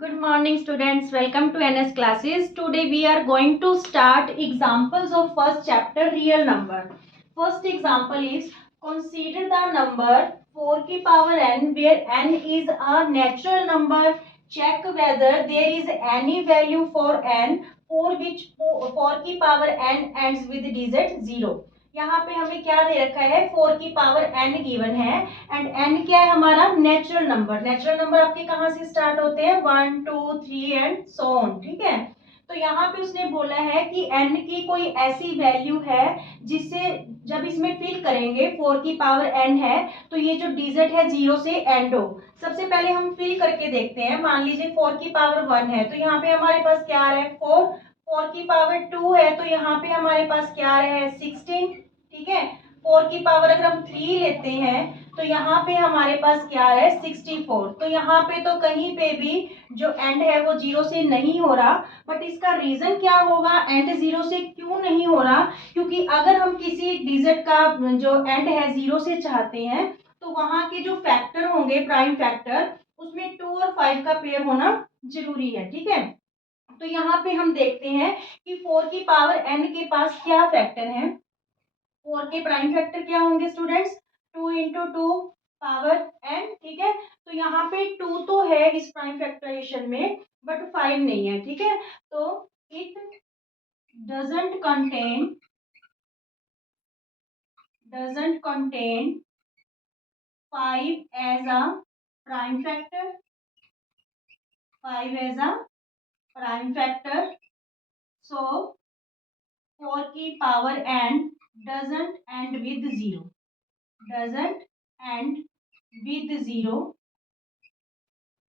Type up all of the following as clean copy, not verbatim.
Good morning students, welcome to NS classes. Today we are going to start examples of first chapter real number. First example is consider the number 4 की power n where n is a natural number. Check whether there is any value for n for which 4 की power n ends with digit 0. यहाँ पे हमें क्या दे रखा है, 4 की power n given है एंड n क्या है हमारा नेचुरल नंबर. नेचुरल नंबर आपके कहाँ से स्टार्ट होते हैं, 1 2 3 एंड सो ऑन. ठीक है, तो यहाँ पे उसने बोला है कि n की कोई ऐसी वैल्यू है जिससे जब इसमें फिल करेंगे 4 की पावर n है तो ये जो डिजिट है 0 से एंड हो. सबसे पहले हम फिल करके देखते हैं. मान लीजिए 4 की पावर 1 है तो यहाँ पे हमारे पास क्या आ रहा है 4. 4 की पावर 2 है तो यहाँ पे हमारे पास क्या आ रहा है 16. ठीक है, 4 की पावर अगर हम 3 लेते हैं तो यहाँ पे हमारे पास क्या है 64. तो यहाँ पे तो कहीं पे भी जो एंड है वो 0 से नहीं हो रहा. बट इसका रीजन क्या होगा, एंड 0 से क्यों नहीं हो रहा, क्योंकि अगर हम किसी डिजिट का जो एंड है 0 से चाहते हैं तो वहां के जो फैक्टर होंगे प्राइम फैक्टर उसमें 2 और 5 का पेयर होना जरूरी है. ठीक है, तो यहाँ पे हम देखते हैं कि 4 की पावर n के पास क्या फैक्टर है. 4 के प्राइम फैक्टर क्या होंगे students, 2 into two power n. ठीक है, तो यहाँ पे 2 तो है इस प्राइम फैक्टराइजेशन में बट 5 नहीं है. ठीक है, तो it doesn't contain 5 as a prime factor. 5 as a prime factor. So 4 की power n doesn't end with 0. doesn't end with 0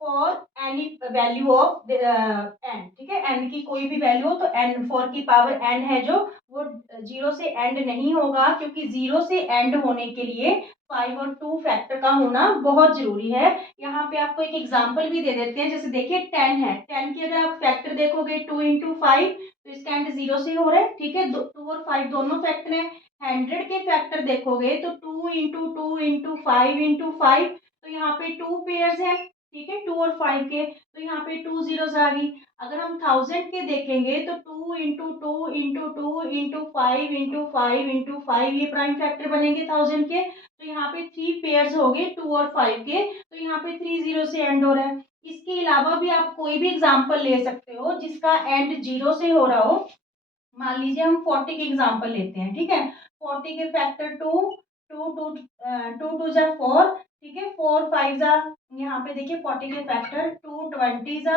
for any value of n. ठीक है, n की कोई भी वैल्यू हो तो n 4 की पावर n है जो वो 0 से एंड नहीं होगा, क्योंकि 0 से एंड होने के लिए 5 और 2 फैक्टर का होना बहुत जरूरी है. यहाँ पे आपको एक एग्जांपल भी दे देते हैं. जैसे देखिए 10 है, 10 की अगर आप फैक्टर देखोगे 2 इंटू 5 तो इसका एंड 0 से हो रहा है. ठीक है, 2 और 5 दोनों फैक्टर है. 100 के फैक्टर देखोगे तो 2 इंटू 2 इंटू 5 इंटू 5 तो यहाँ पे 2 पेयर्स है. ठीक है, 2 और 5 के तो यहाँ पे 2 जीरोस आ गई. अगर हम 1000 के देखेंगे तो 2 into two into two into 5 into 5 into 5 ये प्राइम फैक्टर बनेंगे 1000 के. तो यहाँ पे 3 पेयर्स हो गए 2 और 5 के, तो यहाँ पे 3 जीरो से एंड हो रहा है. इसके अलावा भी आप कोई भी एग्जाम्पल ले सकते हो जिसका एंड 0 से हो रहा हो. मान लीजिए हम 40 के एग्जाम्पल लेते हैं. ठीक है, 40 के फैक्टर 2 2 2 2 2 जा 4. ठीक है, 4 5 जा, यहाँ पे देखिए 40 के फैक्टर 2 20 जा,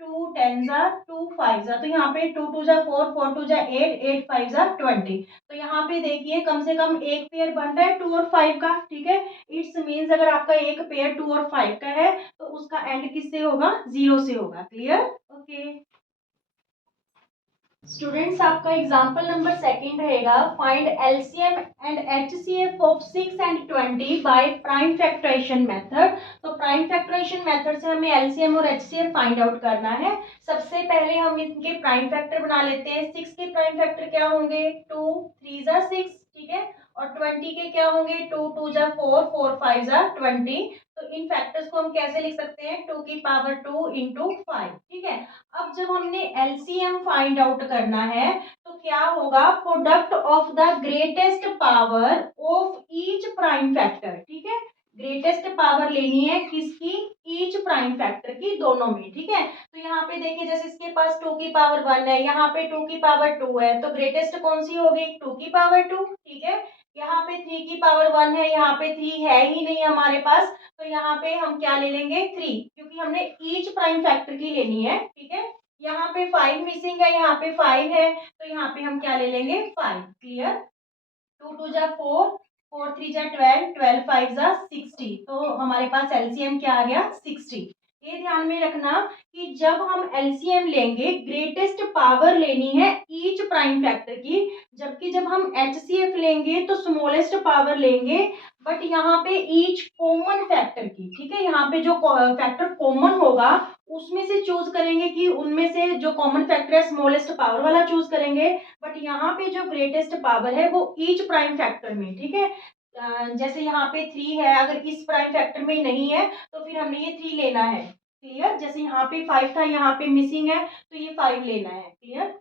2 10 जा, 2 5 जा. तो यहाँ पे 2 2 जा 4 4 2 जा 8 8 5 जा 20. तो यहाँ पे देखिए कम से कम एक पेयर बन रहा है 2 और 5 का. ठीक है, इट्स मीन्स अगर आपका एक पेयर 2 और 5 का है तो उसका एंड किससे होगा, 0 से होगा. क्लियर? ओके स्टूडेंट्स, आपका एग्जाम्पल नंबर सेकंड रहेगा. Find LCM and HCF of 6 and 20 by prime factorization method. तो प्राइम फैक्टराइजेशन मेथड से हमें एलसीएम और एचसीएफ फाइंड आउट करना है. सबसे पहले हम इनके प्राइम फैक्टर बना लेते हैं. 6 के प्राइम फैक्टर क्या होंगे, 2 3 जा 6. ठीक है, और 20 के क्या होंगे, 2 2 जा 4 4 5 जा 20. तो इन फैक्टर्स को हम कैसे लिख सकते हैं, 2 की पावर 2 इंटू 5. ठीक है, अब जब हमने एलसीएम फाइंड आउट करना है तो क्या होगा, product of the greatest power of each prime factor. ठीक है, ग्रेटेस्ट पावर लेनी है किसकी, ईच प्राइम फैक्टर की, दोनों में. ठीक है, तो यहाँ पे देखिए जैसे इसके पास 2 की पावर 1 है, यहाँ पे 2 की पावर 2 है, तो ग्रेटेस्ट कौन सी होगी, 2 की पावर 2. ठीक है, यहाँ पे 3 की पावर 1 है, यहाँ पे 3 है ही नहीं हमारे पास, तो यहाँ पे हम क्या ले लेंगे 3, क्योंकि हमने ईच प्राइम फैक्टर की लेनी है. ठीक है, यहाँ पे 5 मिसिंग है, यहाँ पे 5 है, तो यहाँ पे हम क्या ले लेंगे 5. क्लियर? 2 2 जा 4 4 3 जा 12 12 5 जा 60. तो हमारे पास एलसीएम क्या आ गया 60. ये ध्यान में रखना कि जब हम एलसीएम लेंगे ग्रेटेस्ट पावर लेनी है ईच प्राइम फैक्टर की, जबकि जब हम एचसीएफ लेंगे तो स्मॉलेस्ट पावर लेंगे बट यहाँ पे ईच कॉमन फैक्टर की. ठीक है, यहाँ पे जो फैक्टर कॉमन होगा उसमें से चूज करेंगे कि उनमें से जो कॉमन फैक्टर है स्मॉलेस्ट पावर वाला चूज करेंगे. बट यहाँ पे जो ग्रेटेस्ट पावर है वो ईच प्राइम फैक्टर में. ठीक है, जैसे यहाँ पे 3 है, अगर इस प्राइम फैक्टर में नहीं है तो फिर हमने ये 3 लेना है. क्लियर, जैसे यहाँ पे 5 था, यहाँ पे मिसिंग है, तो ये 5 लेना है। क्लियर।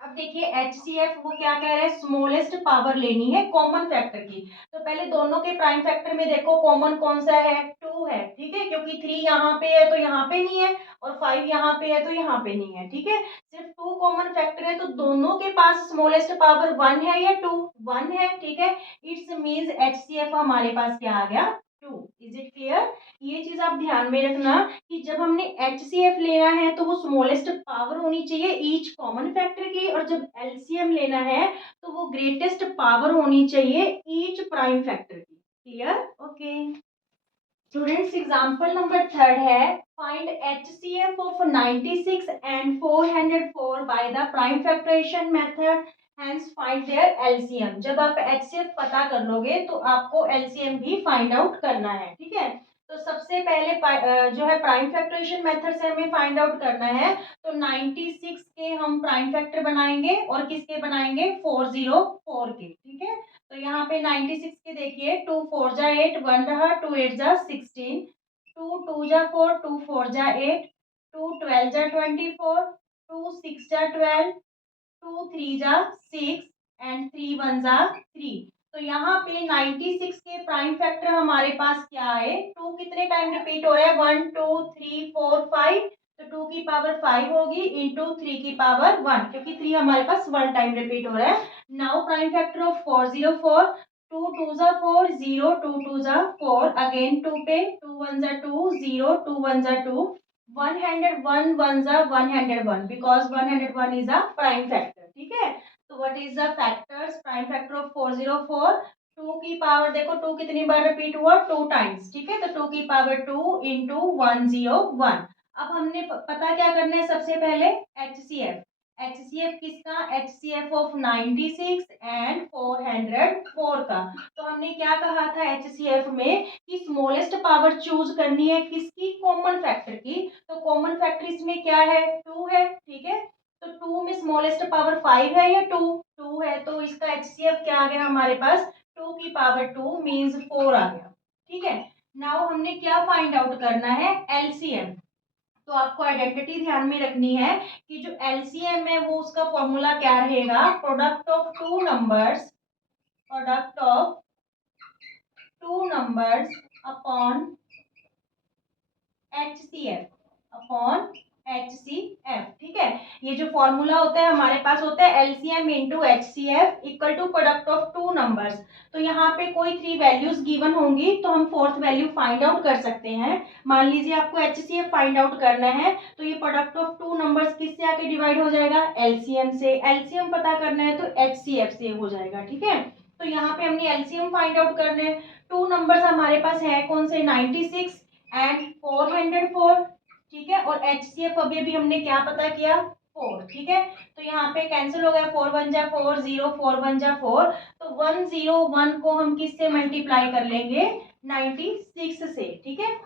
अब देखिए HCF वो क्या कह रहे हैं, स्मॉलेस्ट पावर लेनी है कॉमन फैक्टर की। तो पहले दोनों के प्राइम फैक्टर में देखो कॉमन कौन सा है, 2 है, ठीक है, क्योंकि 3 यहाँ पे है तो यहाँ पे नहीं है, और 5 यहाँ पे है तो यहाँ पे नहीं है, ठीक है, सिर्फ 2 कॉमन फैक्टर है, तो दोनों के पास स्मॉलेस्ट पावर 1 है या 2, 1 है, ठीक है, इट्स मींस HCF हमारे पास क्या आ गया, 2। Is it clear. ये चीज आप ध्यान में रखना कि जब हमने HCF लेना है तो वो स्मॉलेस्ट पावर होनी चाहिए ईच कॉमन फैक्टर की, और जब LCM लेना है तो वो ग्रेटेस्ट पावर होनी चाहिए ईच प्राइम फैक्टर की। Clear, okay. Students example number 3 है, find HCF of 96 and 404 by the prime factorization method, hence find their LCM। जब आप HCF पता कर लोगे तो आपको LCM भी फाइंड आउट करना है, ठीक है। तो सबसे पहले जो है प्राइम फैक्टराइजेशन मेथड से हमें फाइंड आउट करना है, तो 96 के हम प्राइम फैक्टर बनाएंगे और किसके बनाएंगे, 404 के, ठीक है। तो यहाँ पे 96 के देखिए, 2 4 जा 8, 1 रहा, 2 8 जा 16, 2 2 जा 4, 2 4 जा 8, 2 12 जा 24, 2 6 जा 12, 2 3 जा 6 एंड 3 1 जा 3। तो यहाँ पे 96 के प्राइम फैक्टर हमारे पास क्या है, 2 कितने टाइम रिपीट हो रहा है, 1 2 3 4 5, तो 2 की पावर 5 होगी इंटू 3 की पावर 1, क्योंकि 3 हमारे पास 1 टाइम रिपीट हो रहा है। नाउ प्राइम फैक्टर ऑफ 404, 2 2 जा 4, 0 2 2 जा 4, अगेन 2 पे, 2 1 जा 2, 0 2 1 जा 2, 101 1 जा 101, because 101 is a prime factor, ठीक है। तो what is the factors, prime factor of 404, 2 की पावर देखो 2 कितनी बार रिपीट हुआ, 2 टाइम्स, ठीक है, तो 2 की पावर 2 इंटू 101। अब हमने पता क्या करना है, सबसे पहले HCF, HCF किसका, HCF ऑफ 96 एंड 404 का। तो हमने क्या कहा था HCF में कि स्मॉलेस्ट पावर चूज करनी है किसकी, कॉमन फैक्टर की। तो कॉमन फैक्टर इसमें क्या है, 2 है, ठीक है, तो 2 में स्मॉलेस्ट पावर 5 है या 2 है, तो इसका HCF क्या आ गया हमारे पास, 2 की पावर 2 मींस 4 आ गया, ठीक है। नाउ हमने क्या फाइंड आउट करना है, LCM। तो आपको आइडेंटिटी ध्यान में रखनी है कि जो LCM है वो उसका फॉर्मूला क्या रहेगा, product of two numbers, product of two numbers upon HCF, upon HCF, ठीक है। ये जो फॉर्मूला होता है हमारे पास होता है LCM into HCF equal to product of two numbers. तो यहाँ पे कोई 3 वैल्यूज गिवन होंगी तो हम 4th वैल्यू फाइंड आउट कर सकते हैं। मान लीजिए आपको HCF फाइंड आउट करना है, तो ये प्रोडक्ट ऑफ टू नंबर्स किससे आके डिवाइड हो जाएगा, LCM से। LCM पता करना है तो HCF से हो जाएगा, ठीक है। तो यहाँ पे हमने LCM फाइंड आउट करने, टू नंबर्स हमारे पास है कौन से, 96 एंड 404, ठीक है, और HCF अभी अभी हमने क्या पता किया, 4, ठीक है। तो यहाँ पे कैंसिल हो गया, 4 1 जा 4, 0 4 1 जा 4, तो 101 को हम किससे मल्टीप्लाई कर लेंगे, 96 से, ठीक है।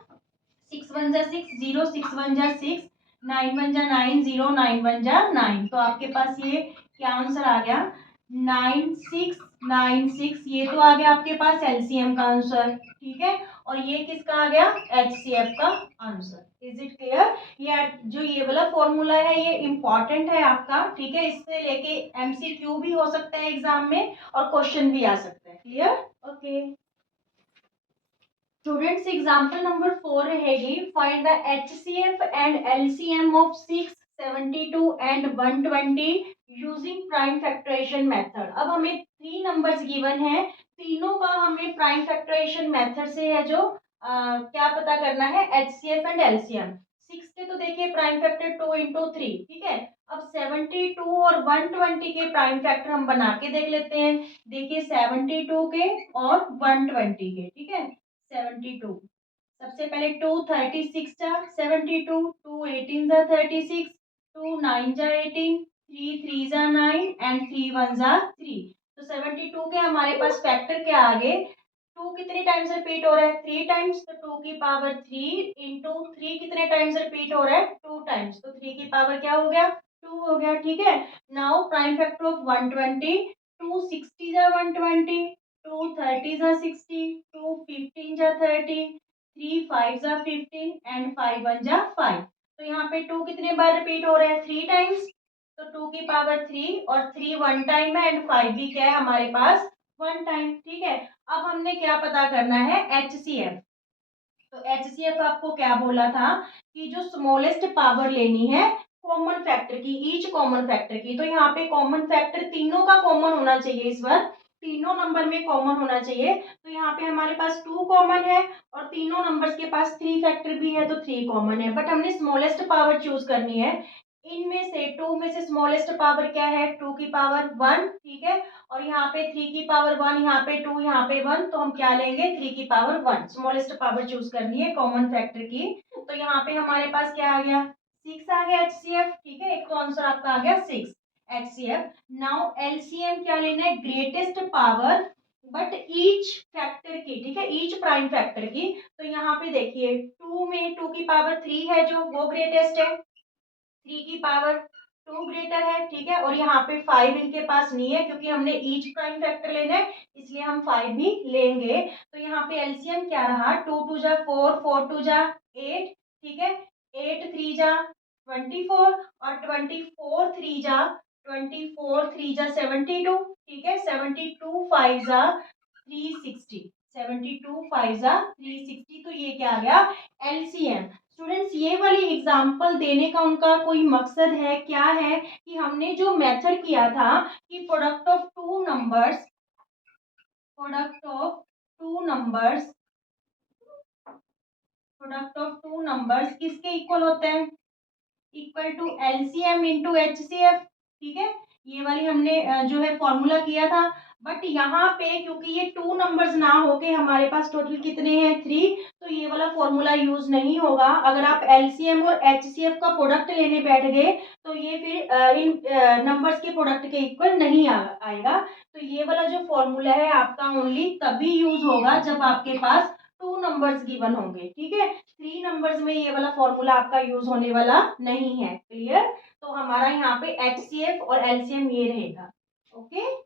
6 1 जा 6, 0 6 1 जा 6, 9 1 जा 9, 0 9 1 जा 9, तो आपके पास ये क्या आंसर आ गया, 9696, ये तो आ गया आपके पास LCM का आंसर, ठीक है, और ये किसका आ गया, HCF का आंसर। Is it clear. ये जो ये वाला फॉर्मूला है ये इंपॉर्टेंट है आपका, ठीक है, इससे लेके MCQ भी हो सकता है एग्जाम में और क्वेश्चन भी आ सकता है। Clear, okay. Students example number 4 रहेगी, find the HCF and LCM of 6 72 and 120 using prime factorization method. अब हमें 3 नंबर्स गिवन है, तीनों का हमें प्राइम फैक्टराइजेशन मेथड से है जो क्या पता करना है, HCF एंड LCM। 6 के तो देखिए प्राइम फैक्टर 2 इंटू 3, ठीक है। अब 72 और 120 के प्राइम फैक्टर हम बना के देख लेते हैं। देखिए 72 के और 120 के, ठीक है। 72, सबसे पहले 2 36 जा 72, 2 18 जा 36, 2 9 जा 18, 3 3 जा 9 एंड 3 1 जा 3। तो 72 के हमारे पास फैक्टर क्या आ गए, 2 कितने टाइम्स रिपीट हो रहा है, 3 टाइम्स, तो 2 की पावर 3 इंटू 3 कितने टाइम्स रिपीट हो रहा है, 2 टाइम्स, तो 3 की पावर क्या हो गया, 2 हो गया, ठीक है। नाउ प्राइम फैक्टर ऑफ 120, 2 60 जा 120, 2 30 जा 60, 2 15 जा 30, 3 5 जा 15 एंड 5 1 जा 5। तो यहाँ पे 2 कितने बार रिपीट हो रहे हैं, 3 टाइम्स। तो 2 की पावर 3 और 3 वन टाइम है एंड 5 भी क्या है हमारे पास, वन टाइम। ठीक है, अब हमने क्या पता करना है, HCF। तो HCF आपको क्या बोला था कि जो स्मॉलेस्ट पावर लेनी है कॉमन फैक्टर की, ईच कॉमन फैक्टर की। तो यहाँ पे कॉमन फैक्टर तीनों का कॉमन होना चाहिए, इस बार तीनों नंबर में कॉमन होना चाहिए। तो यहाँ पे हमारे पास 2 कॉमन है और तीनों नंबर्स के पास 3 फैक्टर भी है, तो 3 कॉमन है। बट हमने स्मॉलेस्ट पावर चूज करनी है। इनमें से 2 में से स्मॉलेस्ट पावर क्या है, 2 की पावर 1। ठीक है, और यहाँ पे 3 की पावर 1, यहाँ पे 2, यहाँ पे 1, तो हम क्या लेंगे, 3 की पावर 1। स्मॉलेस्ट पावर चूज करनी है कॉमन फैक्टर की। तो यहाँ पे हमारे पास क्या आ गया, 6 आ गया HCF। ठीक है, एक तो आंसर आपका आ गया 6 HCF। नाउ LCM क्या लेना है, greatest power but each factor की। ठीक है, ईच प्राइम फैक्टर की। तो यहाँ पे देखिए 2 में 2 की पावर 3 है जो वो ग्रेटेस्ट है, 3 की पावर 2 ग्रेटर है। ठीक है, और यहाँ पे 5 इनके पास नहीं है क्योंकि हमने ईच प्राइम फैक्टर लेना है, इसलिए हम 5 भी लेंगे। तो यहाँ पे एलसीएम क्या रहा, 2 2 जा 4, 4 2 जा 8। ठीक है, 8 3 जा 24 और 24 3 जा 24 3 जा 72। ठीक है, 72 5 जा 360, 72 5 जा 360। तो ये क्या आ गया, एलसीएम। स्टूडेंट्स ये वाली एग्जाम्पल देने का उनका कोई मकसद है, क्या है कि हमने जो मेथड किया था कि product of two numbers, product of two numbers, product of two numbers किसके इक्वल होते हैं, equal to LCM into HCF। ठीक है, ये वाली हमने जो है फॉर्मूला किया था। बट यहाँ पे क्योंकि ये टू नंबर्स ना होके हमारे पास टोटल कितने हैं, 3, तो ये वाला फॉर्मूला यूज नहीं होगा। अगर आप एलसीएम और HCF का प्रोडक्ट लेने बैठ गए तो ये फिर इन नंबर्स के प्रोडक्ट के इक्वल नहीं आएगा। तो ये वाला जो फॉर्मूला है आपका ओनली तभी यूज होगा जब आपके पास टू नंबर्स गिवन होंगे। ठीक है, 3 नंबर्स में ये वाला फॉर्मूला आपका यूज होने वाला नहीं है। क्लियर, तो हमारा यहाँ पे HCF और LCM ये रहेगा। ओके।